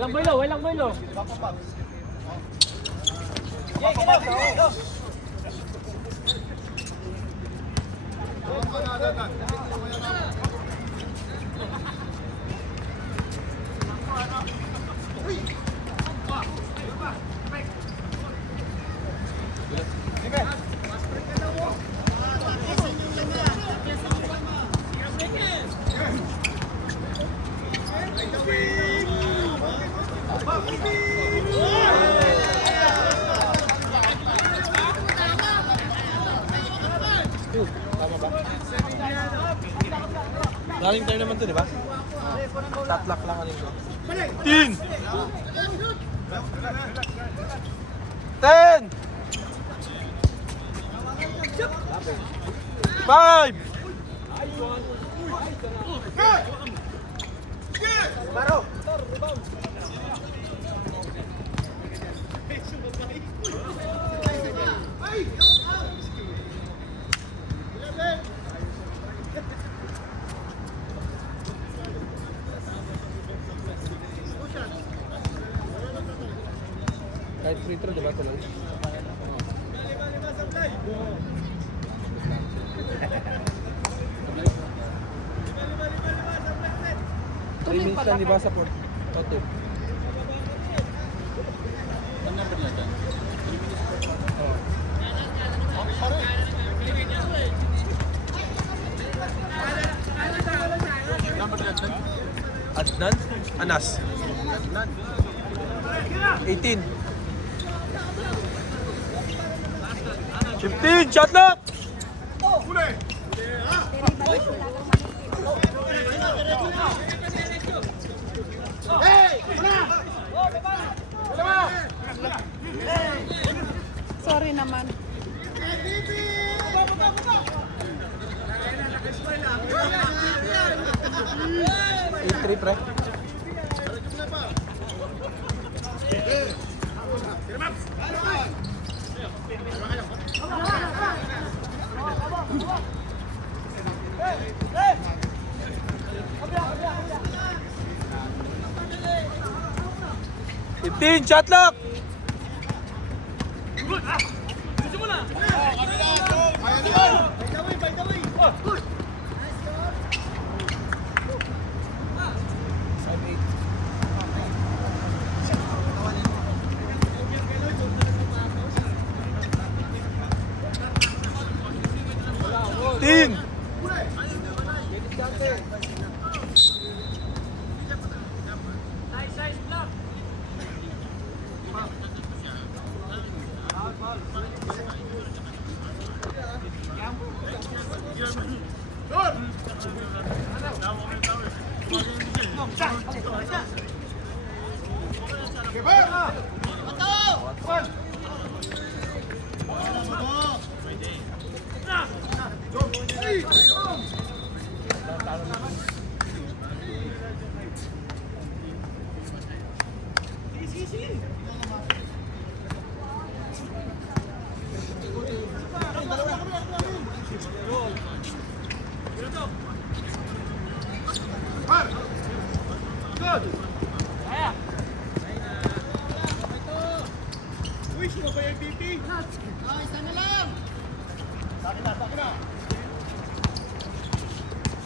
Walang boylo, walang boylo. Galing tayo naman to, di ba? Tatlak lang kanina. 10! 10! 5! Baro! Kahit free throw, di ba ito lang? Three minutes lang, di ba, sa port? O, 2. Adnan? Anas? 18. 15, shot lock! Sorry naman. 8-3, pre. Fifteen, shot lock! Tin!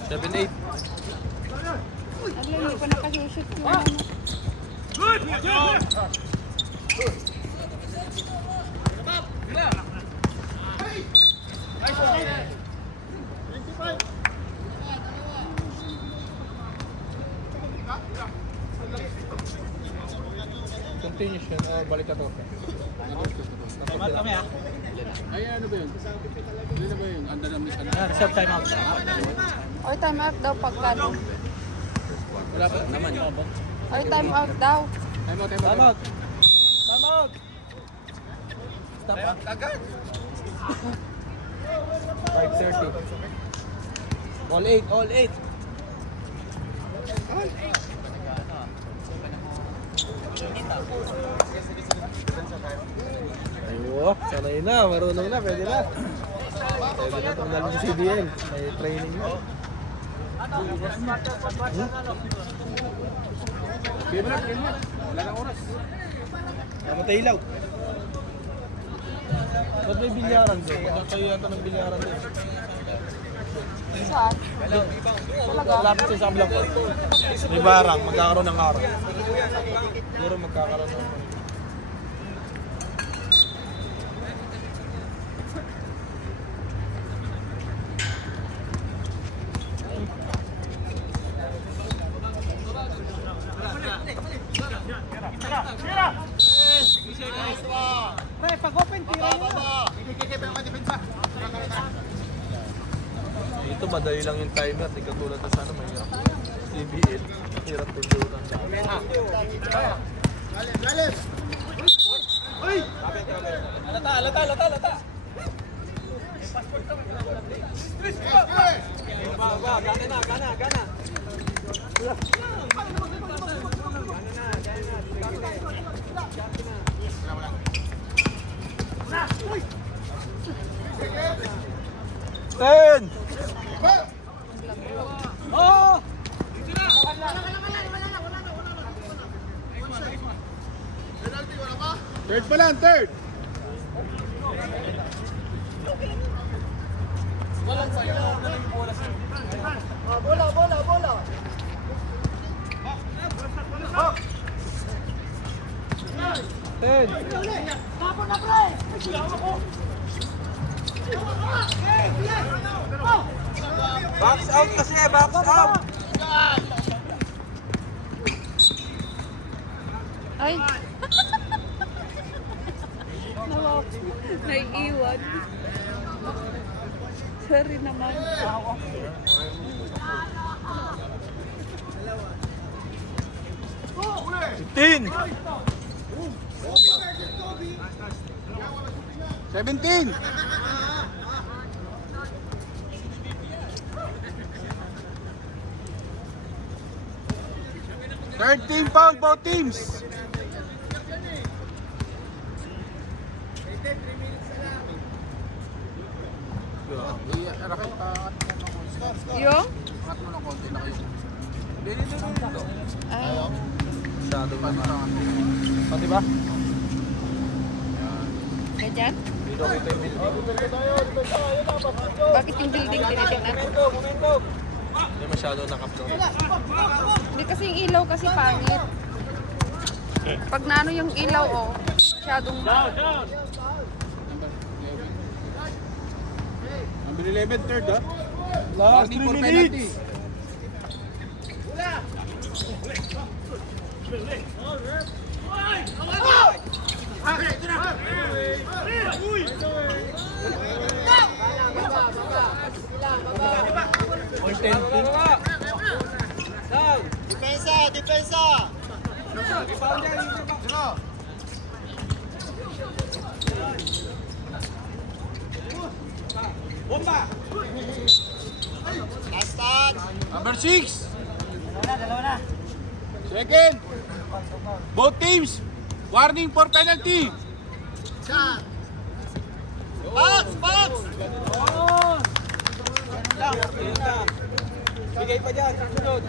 Seven, 8. Hindi ko nakasushoot yung ano. Continuation, balik ka to. Kami ah. Ay, ano ba yun? Ano na ba yun? Anda na miss. Reserve time out. Or time out daw pagkano. Wala pa naman. Or time out daw. Time out, time Time out. out! Time out! Stop ah. Agad! 5:30. All 8, all 8. Ayun, sanay na, marunong na, pwede na. Pwede na itong lalo sa CDL. May training na. Brad, ganyan. Wala nang oras. Namatay ilaw. Ba't may bilyaran doon? Magkakayo yata ng bilyaran doon. Saan? Malapit sa Sablang ko. May barang, magkakaroon ng araw. Siguro magkakaroon ng araw. Pre, pag-open, tira nyo na. Dito madali lang yung timer, di katulad na sana mahirap. CBL, hirap tunduran. Alata. Gana. Ten! Oh! Third pa lang, third. Ten! Box out kasi, box out! Ay! Naiiwan. Sorry naman. 15! 17. Third team foul, both teams. Yung? Ay, Ay, masyado na. Pati ba? ganyan? Dito kita yung building. Bakit yung building tinitingnan? Momentum! Hindi masyado nakaplo. Hindi kasi yung ilaw kasi pangit. Pag naano yung ilaw, oh, masyadong... Number 11, third, ha? Last 3 minutes! Depensa! Last touch! Number 6. Second. Both teams. Warning for penalty. Shot! Box! Bigay pa dyan, sunod.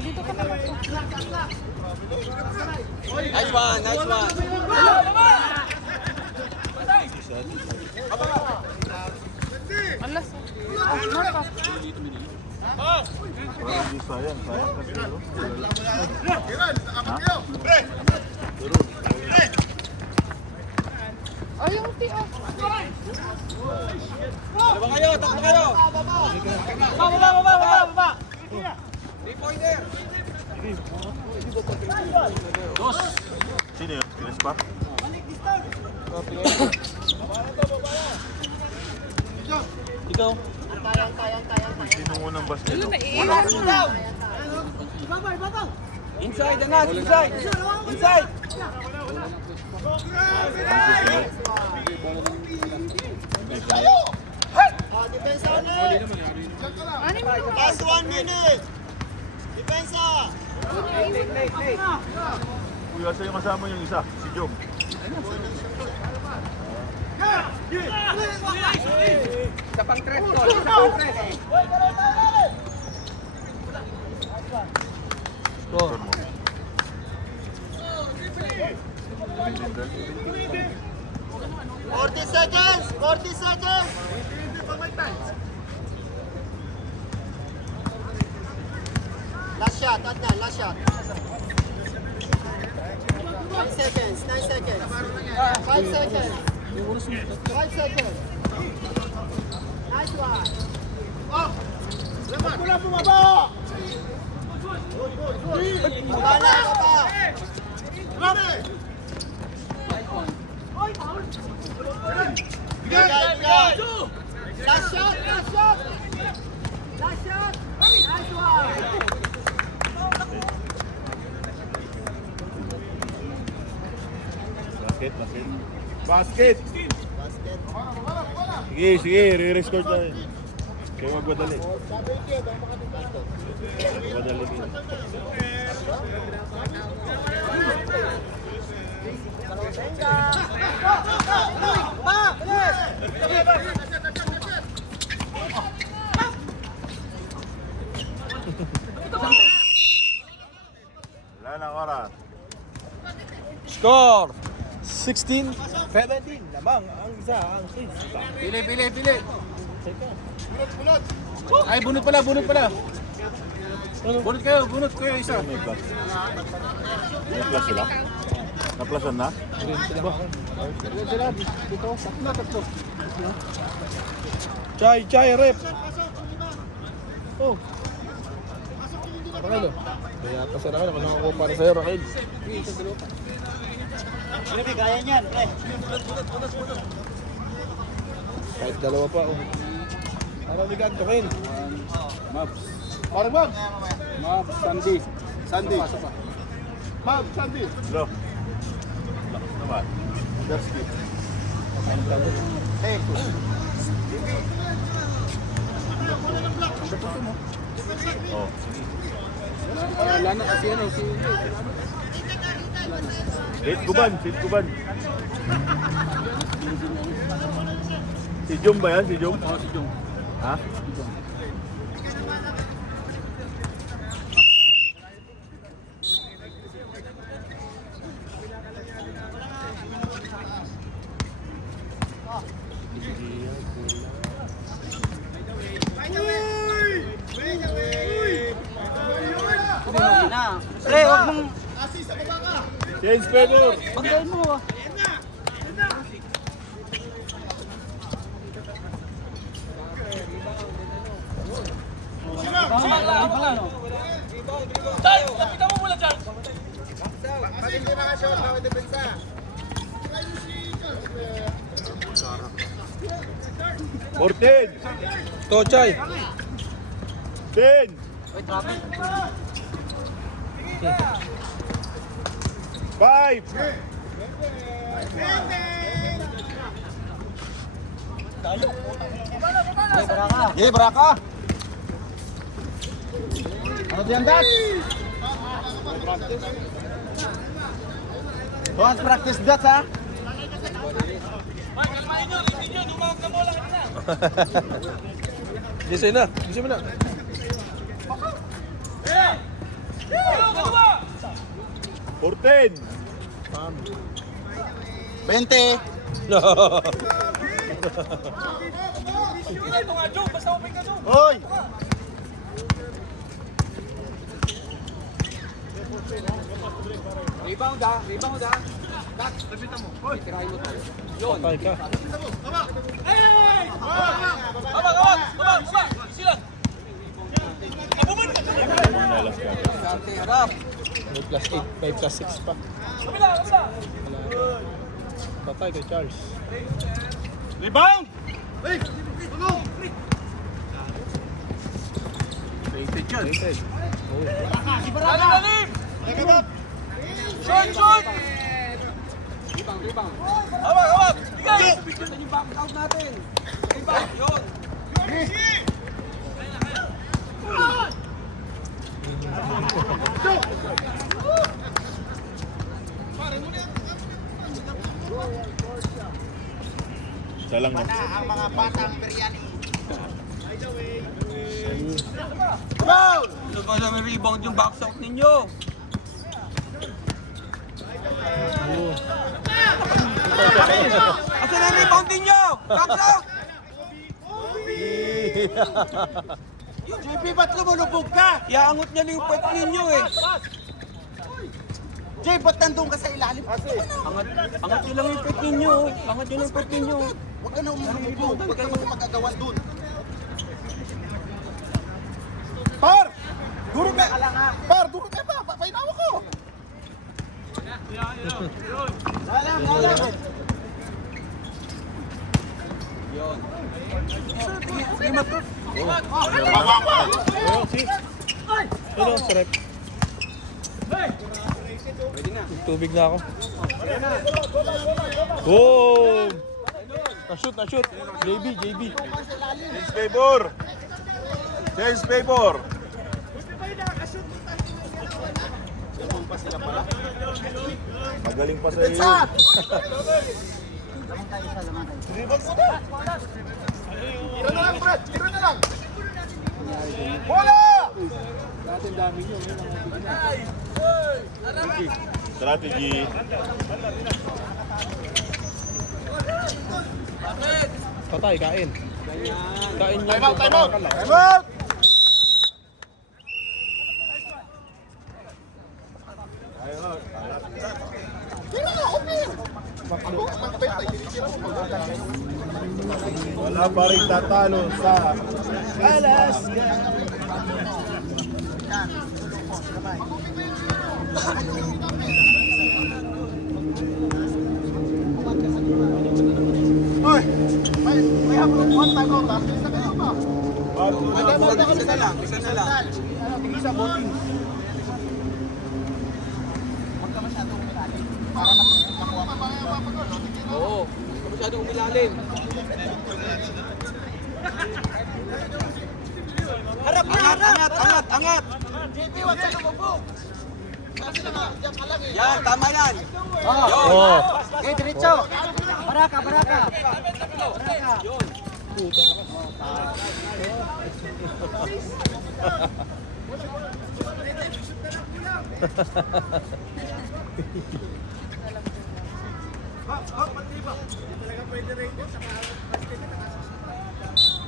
Dito ka naman po. Nice one. Alas. Marka. Oh, yung T.O. Tatlo kayo. Baba. 3-pointer. Dos. Sino yun? Crespa? Ikaw. Sino unang basket? Ano, naiiwan mo. Inside, anak. Inside. Depensa ulit! Ano yung Last 1 minute! Depensa! Kuya, sa'yo kasama yung isa, si Jom. Isa pang tres to. Isa pang tres. Score. 40 seconds! 40 seconds! Last shot, Adnan, last shot. 9 seconds, 9 seconds. 5 seconds. 5 seconds. Nice one. Wala bumaba! Baba na, baba. Bigay, bigay. Last shot, last shot. Last shot. Nice one. Basket, basket. Basket! Basket. Sige, sige, re-rescore tayo. Kaya magmadali. Magmadali din. Wala na oras. Score! 16, 17. Lamang ang isa, ang 6. Pili. Ay, bunot pala. Bunot kayo isa. May plus. May plus sila? Na-plusan na? Tatlo. Chay, rep. Oh. Raquel, kaya pasara ka naman ako para sa'yo, Raquel. Hindi, kaya niyan. Kahit dalawa pa, oh. Parang bigat, Raquel. Mabs. Parang bag. Mabs, Sandy. Bag, Sandy. Hello? Naman. Underski. Oh. Wala na kasi ano. Hit Kuban. Si Jom ba yan? Si Jom? Oo, si Jong. Ha? Pre, huwag mong... Change favor. Pagkain mo. Fourteen. To, Chay. 10. Five. Hey, Baraka. Ano diyan, Das? Don't practice that, ha? Gisay mo na. 14. 20. Hoy! Rebound ah. Kat, lapita mo. Hoy, tirahin mo to. Yun. Patay ka. Nalas ka. Dante, harap. 8 plus 8, 5 plus 6 pa. Patay kay Charles. Rebound! Rated yan. Rated. Rebound. Bigay! Yun yung back out natin. Rebound, yun. Isa lang na. Ang mga batang biryani. Foul! Ito ba na may rebound yung box out ninyo? Asa na yung rebound ninyo? Box out! JP, ba't lumulubog ka? Iangot niya lang yung puwet ninyo eh. Jay, ba't nandun ka sa ilalim? Angat nyo lang yung puwet ninyo. Angat nyo lang yung puwet ninyo. Huwag ka na umulubog. Huwag ka na magagawan dun. Par! Durog na! Par, durog na ba? Painawa ko! Ano, sarap. Tubig na ako. Oh! Na-shoot, na-shoot. JB. Change favor. Change favor. Magaling pa sa iyo. Tira na lang, Fred! Tira na lang! Bola! Strategy. Patay, kain. Kain niya. Time out! Time out! Time out! Wala pa rin tatalo sa Alaska. Hoy! May habang one time out, ah. Isa kayo ba? Isa na lang. Isa boting. Oo. Huwag ka masyadong umilalim. Angat! JP, huwag ka lumubog. Yan, tama yan. Oh! Okay, diretso. Baraka.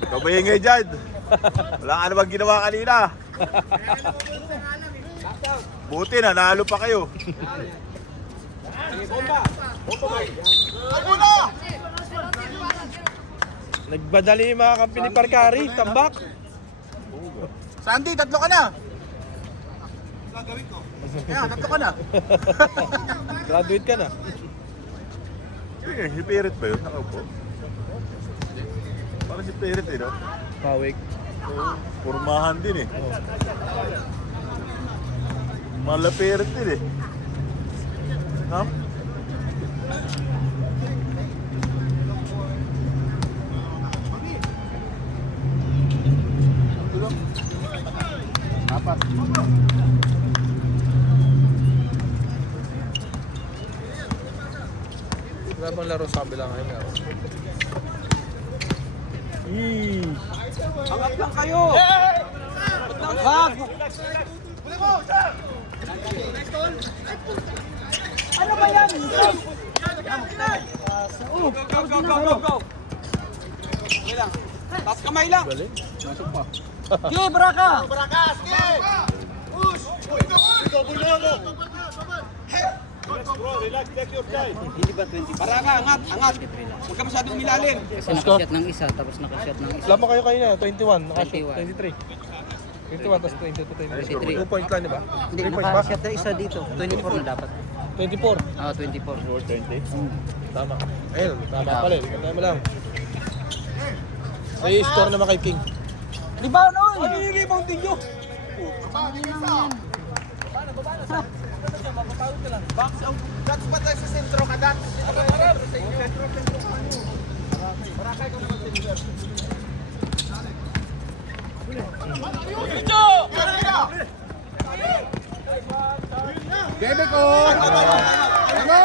Ikaw ba ingay dyan? Wala ka namang ginawa kanina. Buti na, nalo pa kayo. Nagbadali yung mga kampi ni Parkari. Tambak. Sandy, tatlo ka na! Kaya, tatlo ka na! Graduate ka na. Si Pirit ba yun? Nakaupo? Parang si Pirit eh, no? Pawik. Pormahan din eh. Malapirit din eh. Ha? Apat. Wala bang laro sa kabilang ngayon? Angat lang kayo. Wag! Ano ba yan? Go. Okay lang. Taas kamay lang. Okay, Baraka. Barakas, sige! Push! Para ka, angat. Huwag ka masyadong umilalim. Kasi nakashot ng isa, tapos nakashot ng isa. Alam mo kayo kanina, 21. Nakashoot. 21. 23. 21 tapos 22, 23. 2 points lang, di ba? Hindi, 3 points ba? nakashot na isa dito. 24 na dapat. 24. 24. 20. Tama. Ayun, tama pala. Tama mo lang. May score naman kay King. Rebound, oy! Ano yung rebound ninyo? Box out. That's pa tayo sa sentro ka, Dats. Bebe ko! Ano?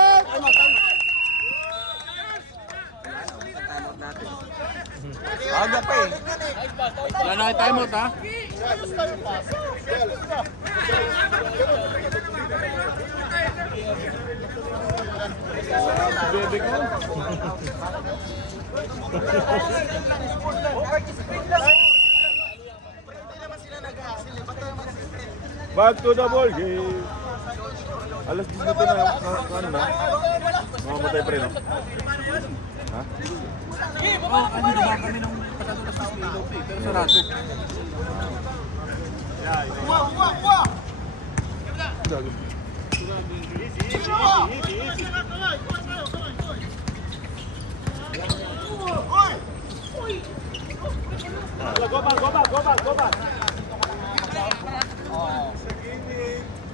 Baga pa eh. Wala na kayo timeout ha? Bebe ko. Back to the ball game. Alas 10 na ano na? Mamamatay pa rin, no? Ha?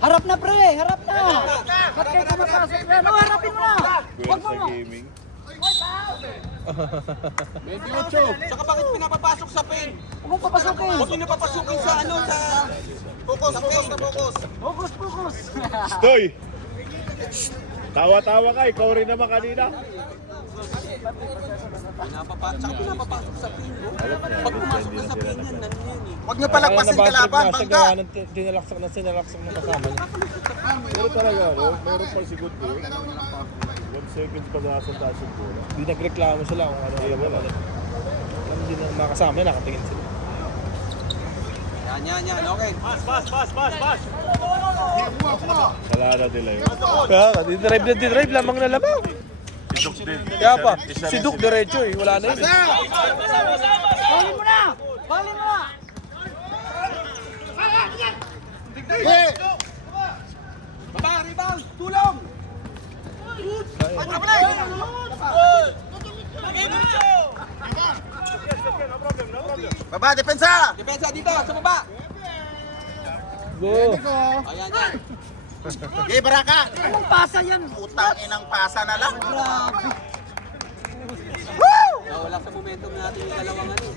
Harap na pre, harap na. Ba't kayo kumapasok na? No, harapin mo na. Huwag mo mo. Gaming. Saka bakit pinapapasok sa pen? Huwag mo papasukin. Huwag nyo napapasukin sa ano, sa... Focus, focus na focus. Focus, focus. Stoy! Tawa-tawa ka, ikaw rin naman kanina. Saka pinapapasok sa pen. Pag pumasok ka sa pen yan, Pag huwag nyo palagpasin kalaban, bangga. Dinalaksak ng kasama niya. Pero talaga, no? Meron pa si Good Boy. 1 second pa nasa taas yung bola. Hindi nagreklamo sila kung ano. Wala. Hindi na makasama, nakatingin sila. Yan, okay. Kalala nila yun. Kaya ka, di-drive lamang na lamang. Si Duk din. Kaya pa, Isa si rin Duke diretso eh, wala na yun. Balin mo na. Balin mo na. Baba, rebound, tulong! Baba, depensa! Depensa dito, sa baba! Go! Ayan, yan. Okay, Baraka! Anong pasa yan? Utang inang pasa na lang. Grabe. Wala sa momentum natin yung dalawang ano.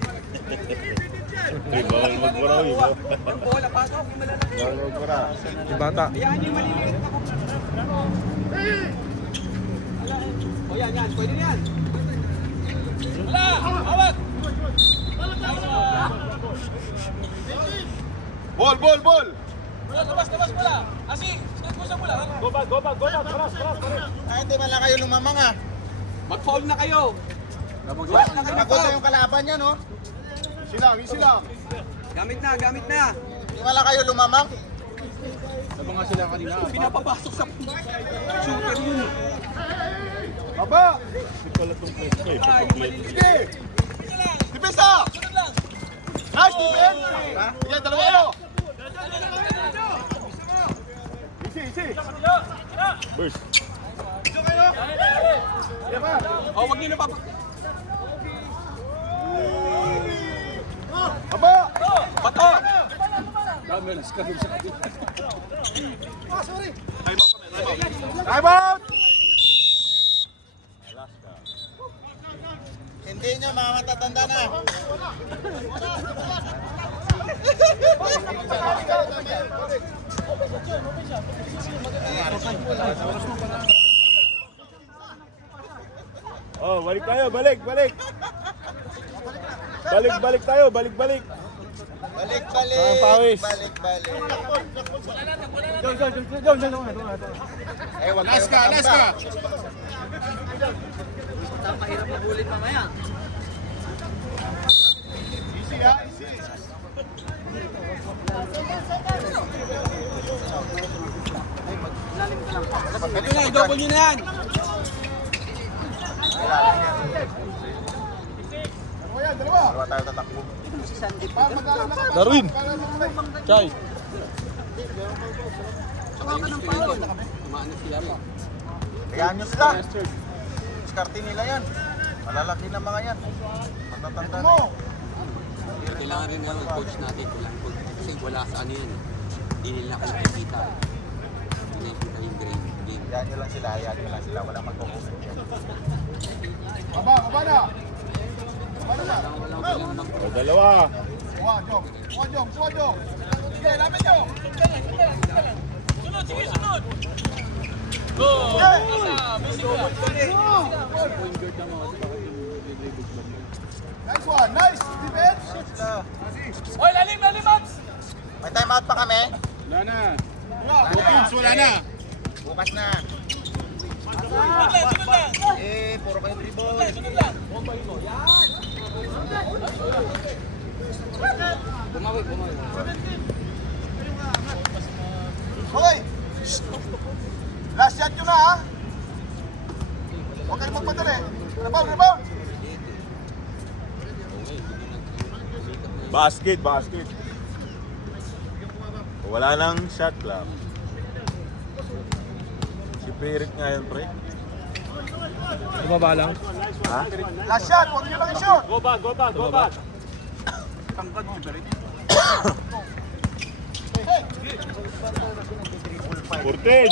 Ay, bawal magbaraw yun. Yung bola, pasok, yung malalaki. Bawal magbaraw. Yung bata. Ayan yung maliliit na ko. O yan, pwede na yan. Wala! Hawak! Ball! Labas bola! Asi! Start mo sa bola! Go back, paras. Ay, hindi man lang kayo lumamang ah. Mag-foul na kayo! Mag-foul na kayo! Pagod na yung kalaban niya, no? Silang. Gamit na! Hindi man lang kayo lumamang. Pinapapasok sa shooter yun. Baba! Hindi pala itong place ko eh. Ah, yung maliliit. Depensa! Nice defense! Yan, dalawa kayo! Easy! Burst. O, wag nyo na Baba! Bato! Time out! Hindi nyo, mga matatanda na. Oh, balik tayo, balik. Balik tayo, balik. Balik. Pawis. Balik. Last ka! Mahirap mabulit mamaya. Easy. Ito na, i-double nyo na yan! Dalawa tayo tatakbo. Darwin! Chay! Umaano sila rin. Kayaan nyo sila. Diskarte nila yan. Malalaki na mga yan. Matatanda na. Kailangan rin ng coach natin. Kasi wala sa ano yan. Hindi nila ako nakikita. Hindi nakikita yung game. Hayaan nyo lang sila. Walang magkukulit. O, dalawa. Nice one, nice! Defense! Oy, lalim, Max! May time out pa kami. Wala na. Wala na. Bukas na. Puro kayo dribble. Bumawi. Hoy! Last shot yun na ha. Huwag kayong magmadali. Rebound! Basket. Wala nang shot clock. Si Pirit nga yun, pre. Bumaba lang. Ha? Last shot! Huwag nyo lang i-shoot! Go back. Tangkad mo, Pirit. 14!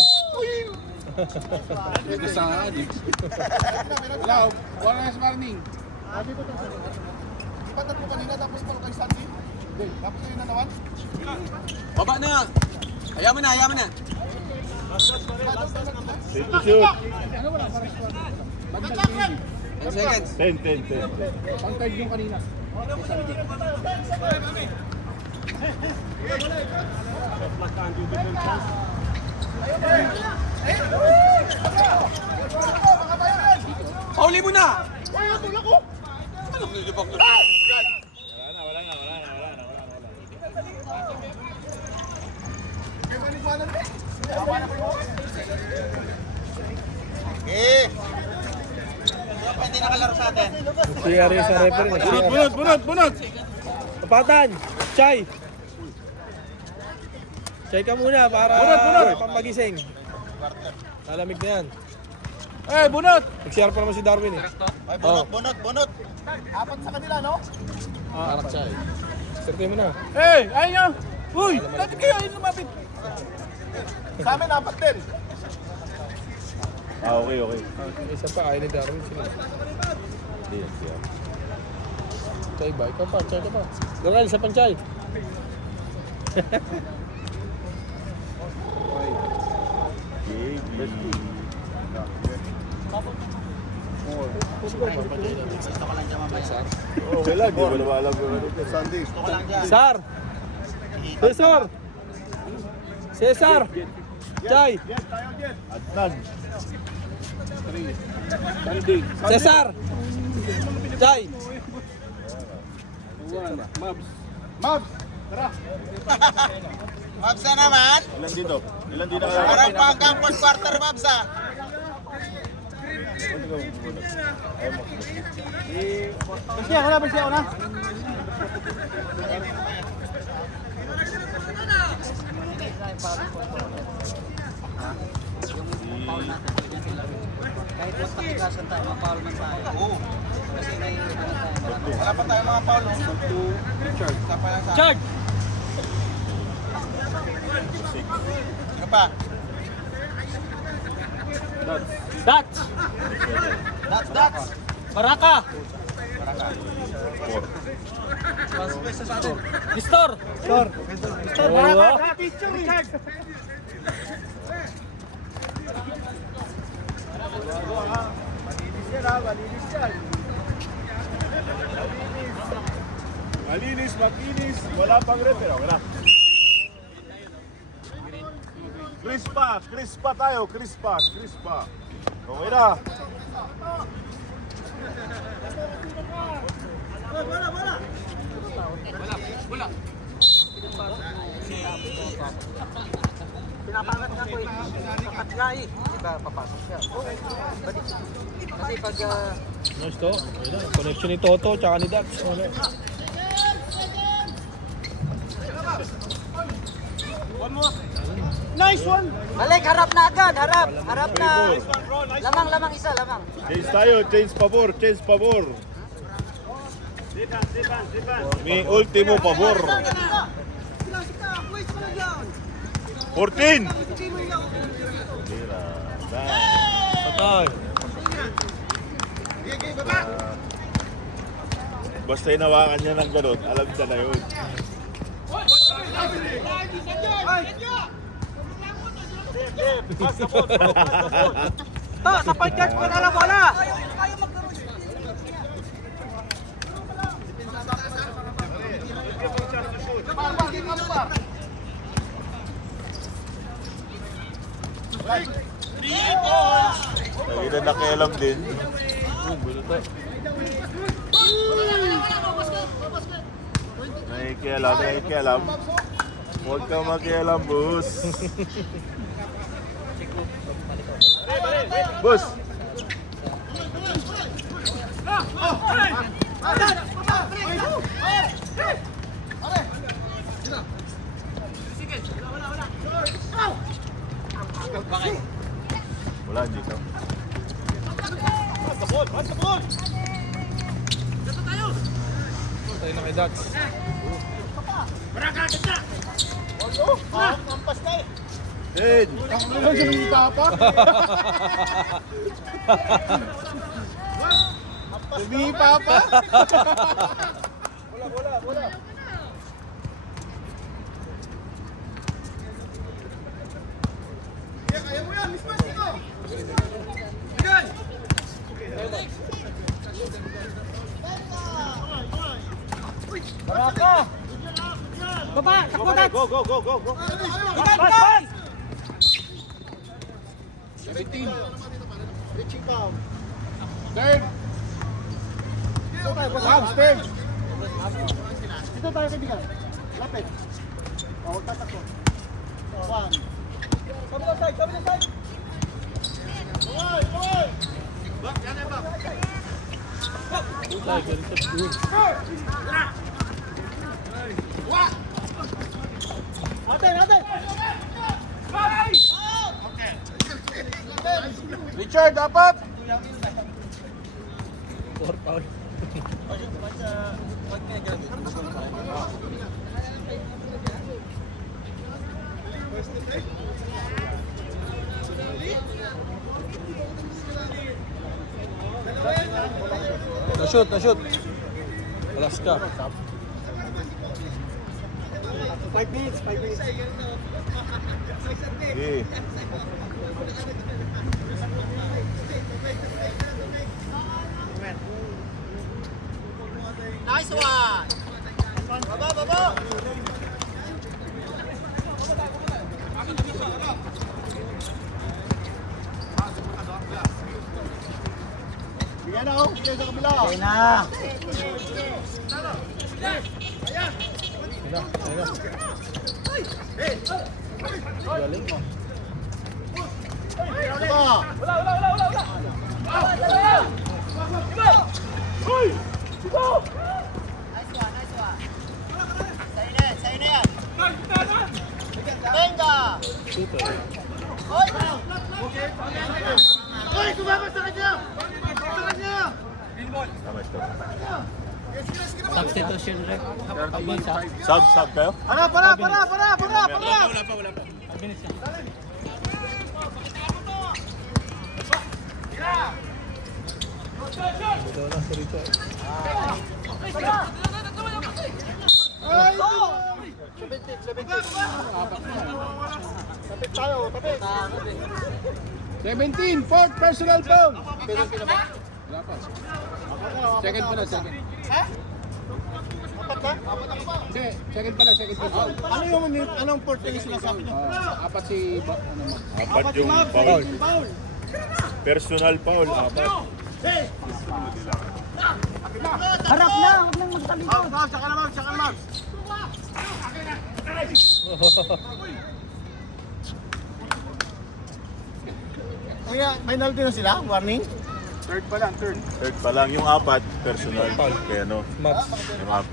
Wala na sa warning. Ipatat mo kanina tapos palo kay Sandy. Tapos yun na naman. Baba na! Ayaman na! Set to shoot. 10 seconds. 10. Pantay yung kanina. Pauli mo na! Anong nilibak na? Wala na. Eh! Pwede nakalaro sa atin. Siyari sa referee. Bunot! Tapatan! Chay! Chay ka muna para pampagising. Lalamig na yan. Eh, bunot! Nag-CR pa naman si Darwin eh. Ay, bunot! Apat sa kanila, no? Chay. Serte mo na. Eh, ayun nyo! Uy! Dati kayo, ayun lumapit! Sa amin, apat din. Okay. Isa pa, ayaw ni Darwin sila. Chay ba? Ikaw pa, Chay ka pa. Doral, isa pang Chay. Okay lang, di ba naman alam ko Sunday. Cesar! Cesar! Chay! Adnan. Cesar! Chay! Mabs na naman. Ilan dito na Parang pa hanggang fourth quarter, Mabs ah. Bersihan na. Kahit mas patigasan tayo, mapaul man tayo. Oo. Kasi naiiwan na tayo. Marami. Wala pa tayong mga foul. Isa pa lang sa... Charge! Sino pa? Dats! That's. Baraka! Distor! Distor! Baraka! Malinis, makinis, wala pang red, pero wala. Crispa tayo, crispa. Okay na. Wala. Pinapangat nga ko eh. Pakat nga eh. Diba, papasok siya. Kasi pag... Nice to. Connection ni Toto tsaka ni Dats. Balik, harap na agad. Harap na. Lamang isa. Change pabor. May ultimo pabor. 14! Patay. Basta hinawakan niya ng ganun, alam niya na yun. Sa point guard ko na lang bola. Lagi na nakialam din. Nakikialam. Huwag kang makialam, boss. Boss! Wala, hindi ka. Tayo na kay Dats. Ed! Sabi Papa. Baraka! Baba! Takbo, Dats! Go, go, go, go, go! Bas! 17. Sabs, third! Dito tayo kaibigan. Lapit. O, tatakbo. 1. Kabilang side, kabilang side! Atin, atin! Richard, dapat! Na-shoot, na-shoot. Alaska. 5 minutes, 5 minutes. Sige. Nice one! Baba, baba! Bigyan na, oh. Bigyan sa kabila. Okay na. Galing mo. Substitution rep. Sub kayo? Para! Ito na si Richard. Tapit tayo, tapit. 17, fourth personal foul. Wala pa. Second pala, second. Apat ka? Hindi, second pala, second foul. Anong fourth yung sinasabi niyo? Apat si ano mo. Apat yung foul. Foul. Personal foul. Apat. Harap na, huwag nang magtalikod. Mags, saka na Mags, saka na Mags. Kuya, penalty na sila? Warning? Third pa lang, third. Third pa lang yung apat. Personal foul. Kaya ano? Max. Yung apat.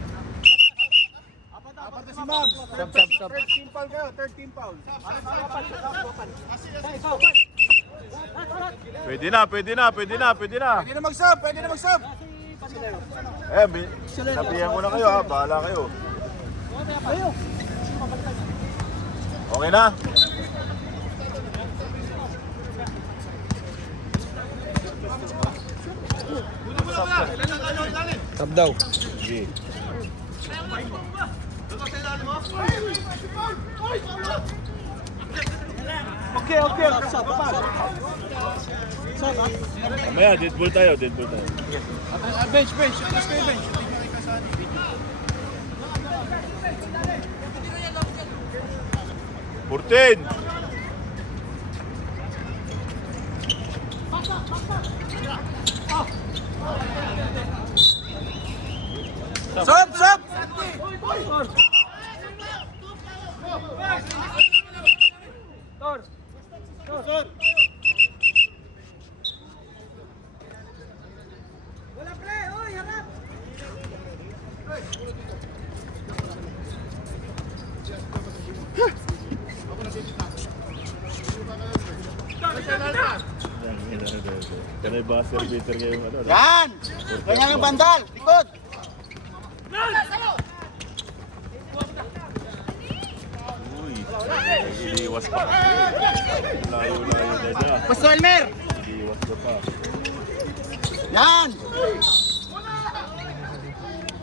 Apat na si Mags. Sub. 13 foul kayo, 13 foul. Pwede na. Pwede na mag-sub, Sabihan ko na kayo ha. Bahala kayo. Okay na? Sub daw. Sige. Okay. Sub, papas. Sub, ha? Mamaya, dead ball tayo. Bench. Let's go bench. 14. Stop! Stop! Kanay buzzer beater ngayong ano. Yan! Ganyan yung bandal! Likod! Uy, iniiwas pa. Layo-layo na dyan. Gusto Elmer! Iniiwas ka pa. Yan!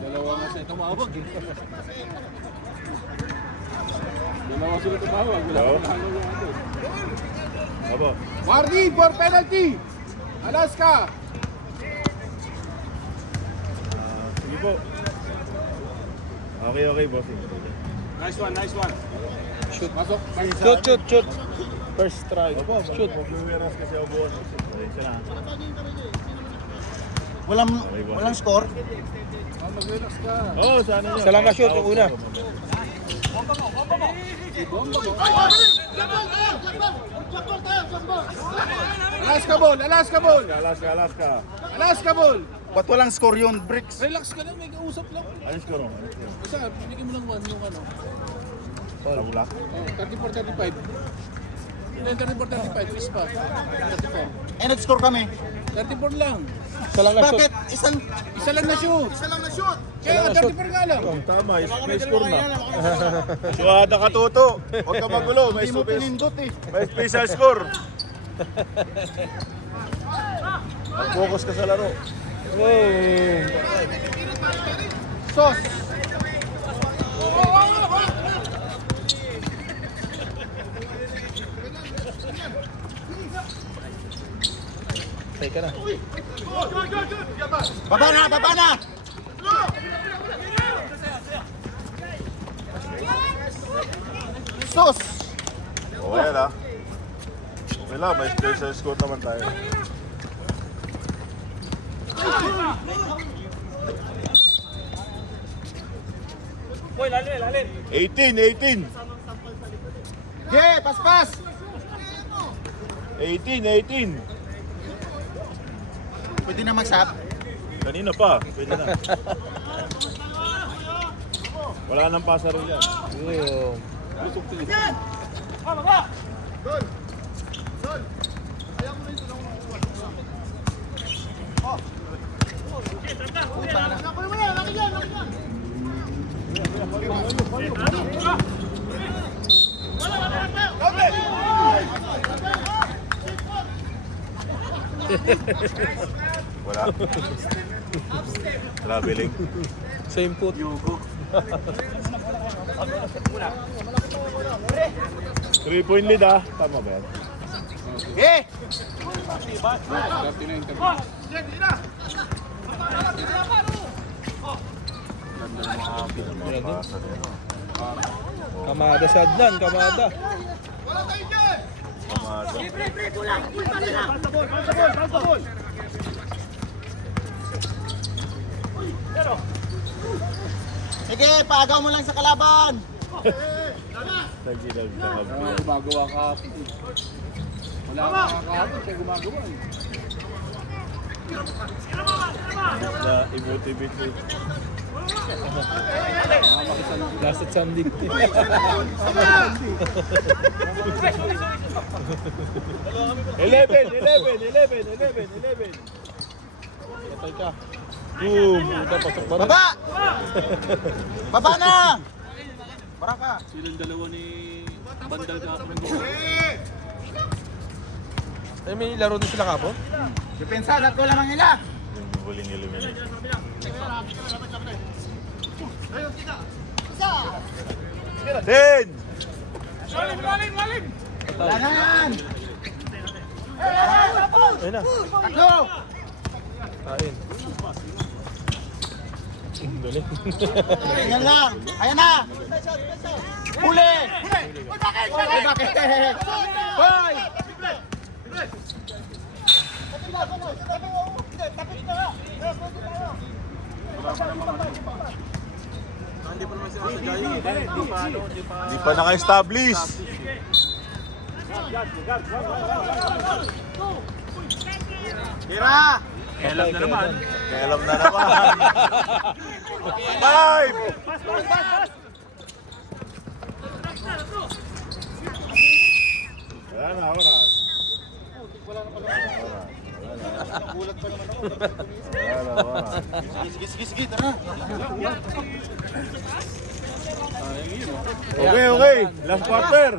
Dalawa nga siya tumawag eh. Dalawa sila tumawag. Wala Hello? pa nakakalala natin. Abo. Warning for penalty! Alaska! Sige po. Okay, okay, bossing. Nice one, nice one. Shoot. Pasok. Shoot. First strike. Opo, shoot. Magwiwiras kasi ako buwan. Isa na. Walang score? Oh, mag-relax ka. Oo, sana nyo. Isa lang na shoot, yung una. Alaska ball! Alaska ball! Alaska. Alaska ball! Ba't walang score yun, Bricks? Relax ka lang, may kausap lang. Ayos ko ron. Basta, binigyan mo lang one yung ano. Tawla. Oh, 34-35. Hindi, 34-35. Twist pa. 34. Eh, nag-score kami. 34 lang. Bakit? Isa lang na shoot. Isa lang na shoot. Kaya 34 nga lang. Tama, may score na. Suwada ka, Toto. Huwag ka magulo. May special score. Mag-focus ka sa laro. Sos. Teka na. Baba na! Sus! Okay yan ah. Okay lang, may special score naman tayo. Boy, lalim. 18. Yeah, pas! 18. Pwede na mag-sap? Kanina pa, pwede na. Wala nang pasaro yan. Wala. Traveling. Same foot. 3-point lead ah. Tama ba yan? Yeah! 39. Kamada sa Adnan, kamada. Sige, paagaw mo lang sa kalaban! Gumagawa ka. Wala ka kakahapon, siya gumagawa. Na i-motivate eh. Last at Sunday. 11. Patay ka. Boom! Puta, pasok ba na? Baba! Baba na! Para ka! Silang dalawa ni Bandal ka. Eh, may laro din sila kapo? Depensa, ko lamang nila! Yung huling elimination. 10! Wala na yan! Ayun na. Tatlo! Kain. Ayan lang. Ayan na. Huli. Bakit? Hoy! Di pa naka-establish. Tira! Kailam na naman. Five! Wala na, oras. Sige, tara. Okay. Last quarter.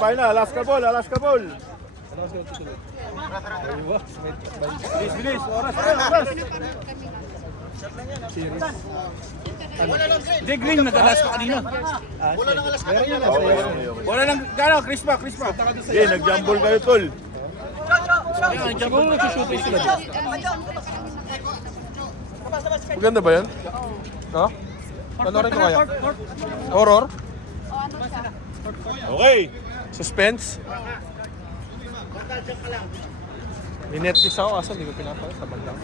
Final. Alaska ball. Bilis. Oras. Hindi, green. Nag-alas ka kanina. Wala lang, gano'n, crispa. Okay, nag-jumble kayo, tol. Siguro nagsushooting sila. Maganda ba yan? Ha? Panorin ko kaya? Horror? Okay. Suspense? Minetis ako kasi hindi ko pinapala sa bandang.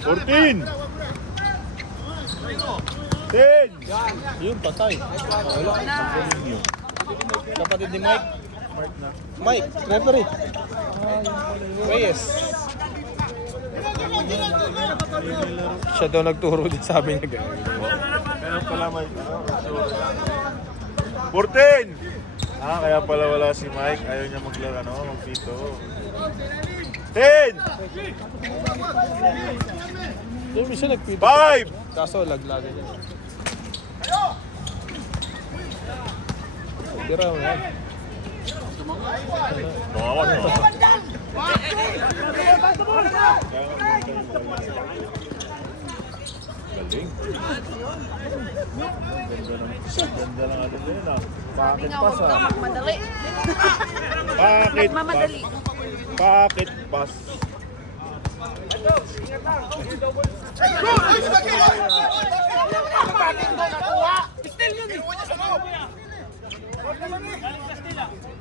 $14. 10. Yun, patay. Kapatid ni Mike. Mike, referee. Reyes. Siya daw nagturo din, sabi niya gano'n. Meron pala may 14. Kaya pala wala si Mike. Ayaw niya magpito. 10. Yung isa nagpito. 5. Kaso laglagan niya. Tira mo yan. Tumawa. Galing. Ganda lang ano din ah. Sabi nga huwag kang magmadali. Nagmamadali. Bakit pas?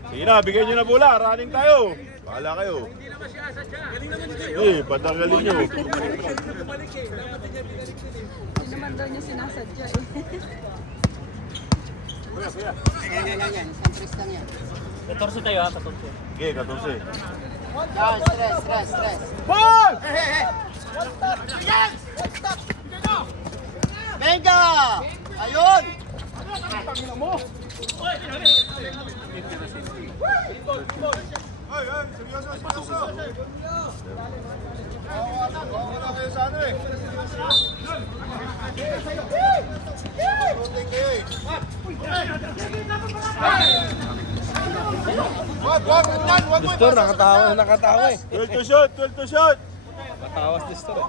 Sige na, bigyan nyo na bola. Running tayo. Bahala kayo. Patagalin nyo. Hindi naman daw niya sinasadya eh. Okay, 14. Stress. Venga! Ayun! Distor, nakatawa eh. 12 to shot. Natawas Distor eh.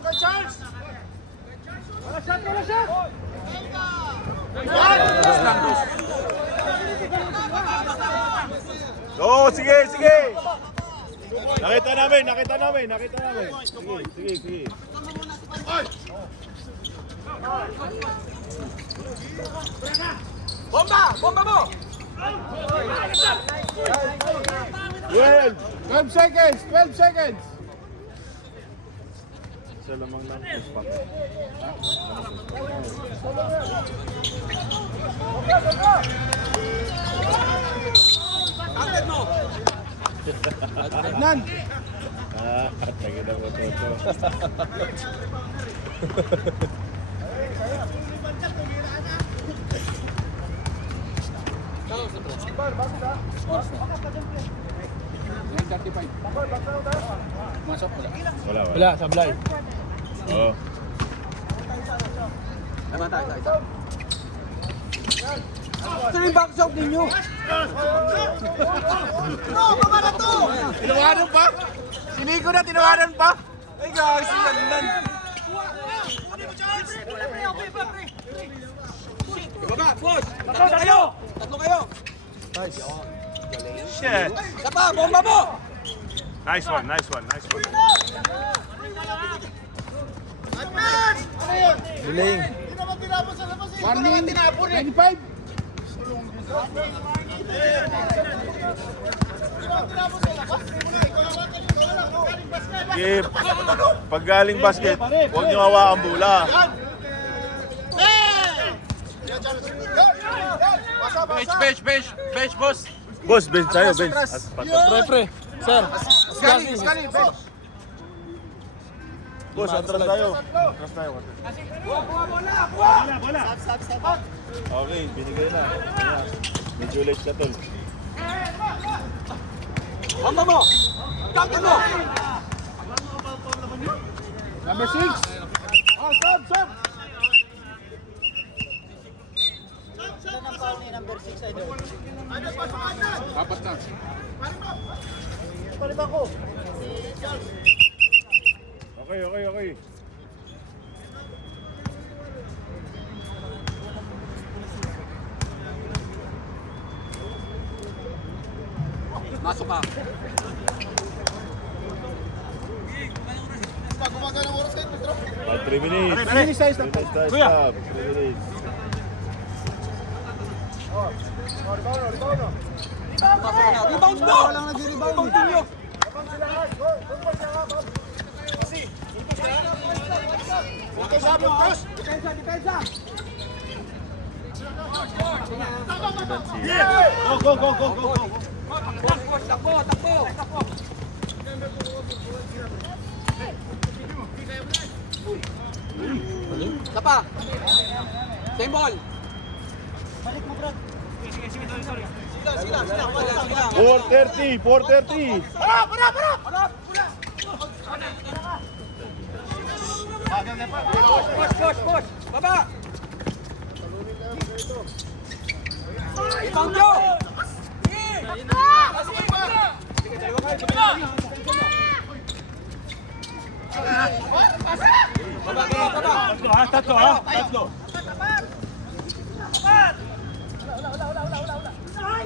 Go, sige. Nakita namin. Sige. Bomba mo! 12. 12 seconds. Isa lamang lang. Spot. Nan. Tagay na mo ito. Wala. Wala, sablay. Oo. Ito yung box out ninyo. Tinawanan pa? Sinigo na, tinawanan pa? Ay guys, yan. Baba, push! Tatlo kayo! Tatlo kayo! Nice. Shit! Isa pa, bomba mo! Nice one, nice one, nice one. Delaying. 1 minute, 95. Skip. Pag galing basket, huwag niyo hawakan bola. Bench, boss. Boss, bench tayo, bench. Pre. Sir. Skali, bench. Boss, atras tayo. Atras tayo. Okay, binigay na. Ayan. Medyo late ka, tol. Bomba mo! Counter mo! Number 6. Oh, stop. Apat na. Okay. Masok ka. 3 minutes. 3 minutes tayo, stop. 3 minutes. Rebound mo! Rebound nyo! Go. Takbo! Isa pa! Same ball! 4:30. Push! Baba! Rebound nyo! Baba! Tatlo.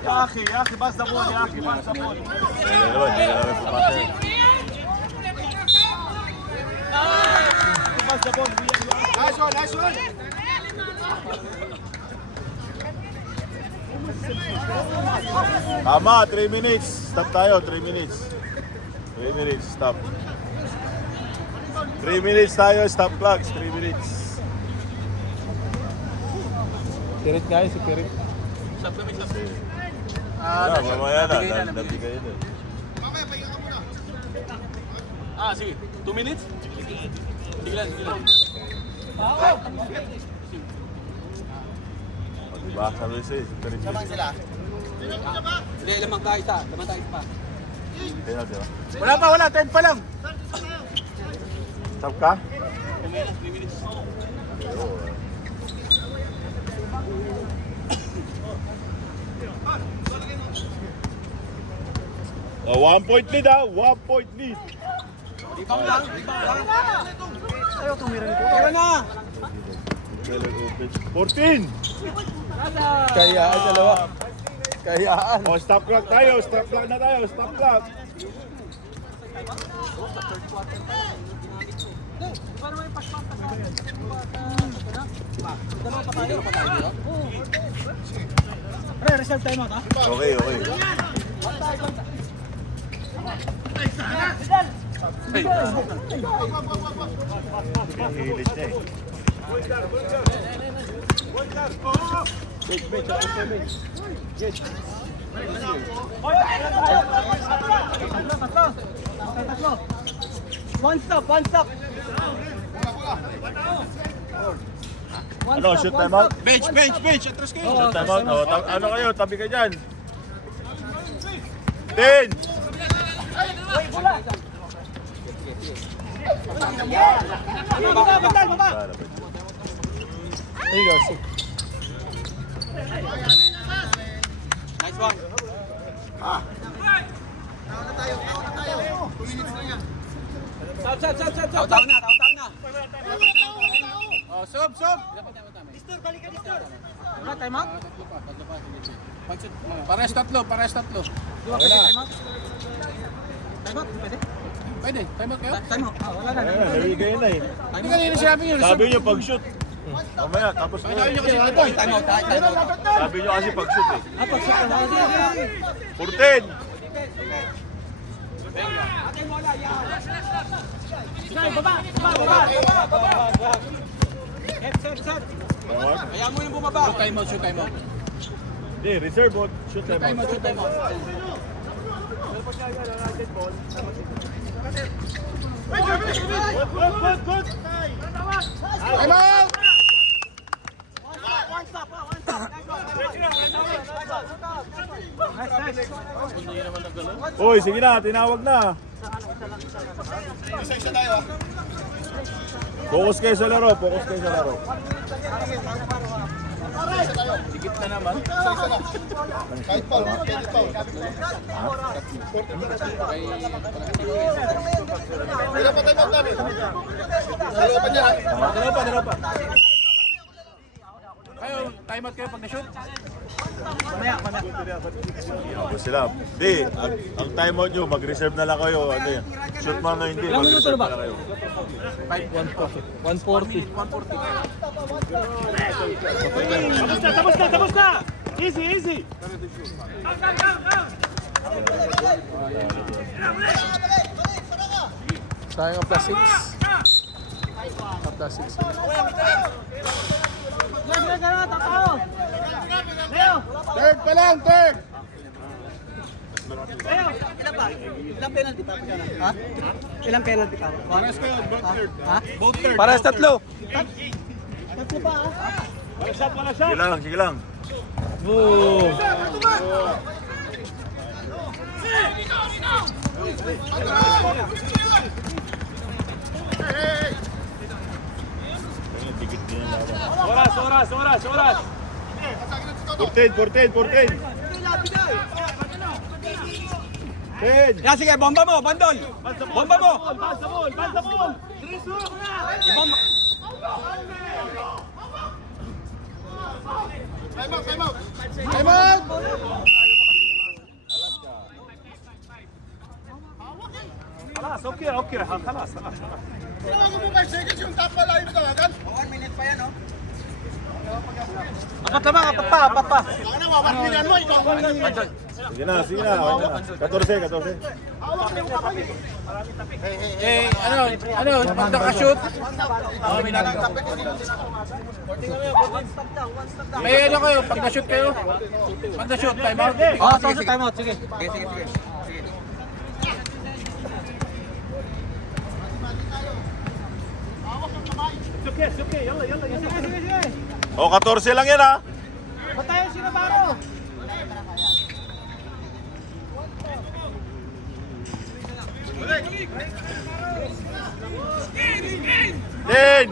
Yaki, bas the ball. Hindi na namin pumatay. Nice one. Tama, 3 minutes. Stop tayo, 3 minutes. 3 minutes, stop. 3 minutes tayo, stop clocks, 3 minutes. Pirit nga yun, si Pirit. Mamaya na, nabigay na. Sige. 2 minutes? Sige lang. Diba? Sabi sa'yo, Pirit. Hindi, lamang tayo isa pa. Kaya na, diba? Wala. 10 pa lang. Stop ka? Oh, 1 point lead, 1 point lead. Rebound lang. Tira na! 14. Kayaan, dalawa. Kayaan. Oh, stop clock tayo, stop clock na tayo, stop clock. Reserve time out, ha? Okay. Hilit niya eh. One stop. Ano, shoot time out? Bench. Atras kayo. Shoot time out. Oh, ano kayo, tabi ka dyan. 10. There you go, see. Nice one. Stop. Taw na. Oh, sub. Wala, time out? Pares tatlo. Dua kasi time out? Time out, pwede? Pwede, time out kayo? Time out. Wala na. Ayan, narinig kayo na eh. Hindi kanina sinabi nyo. Sabi nyo pag-shoot. Mamaya, tapos na. Sabi nyo kasi boy, time out. Sabi nyo kasi pag-shoot eh. Pag-shoot na. Sige. 14! Set. Kaya mo yung bumaba. Shoot time out. Hindi, reserve mode. Shoot time out. Shoot time out. Time out! Uy, sige na, tinawag na. Focus kayo sa laro, Dikit na naman. Kahit pa, pwede pa. Wala pa tayo namin. Dalawa pa niya. Dalawa pa. Kayo, time out kayo pag na-shoot. Tapos sila. Hindi, ang timeout nyo, mag-reserve na lang kayo. Ano yan? Shoot man na hindi, mag-reserve na lang kayo. 140. Tapos na! Easy! Sayang ang plus 6. Plus 6. Third pa lang, third! Ilang penalty pa? Pares kayo, both third. Ha? Both third. Pares tatlo. Sige lang. Boom. Dikit din ang laban. Oras! 14! 10! Yan, sige, bomba mo, bandol! Bomba mo! Time out! Apat pa. Sige na. 14. Eh, pag naka-shoot, may ano kayo, pag na-shoot kayo, time out. Time out, sige. O, 14 lang yan ha. Batayan si Navarro. Ten!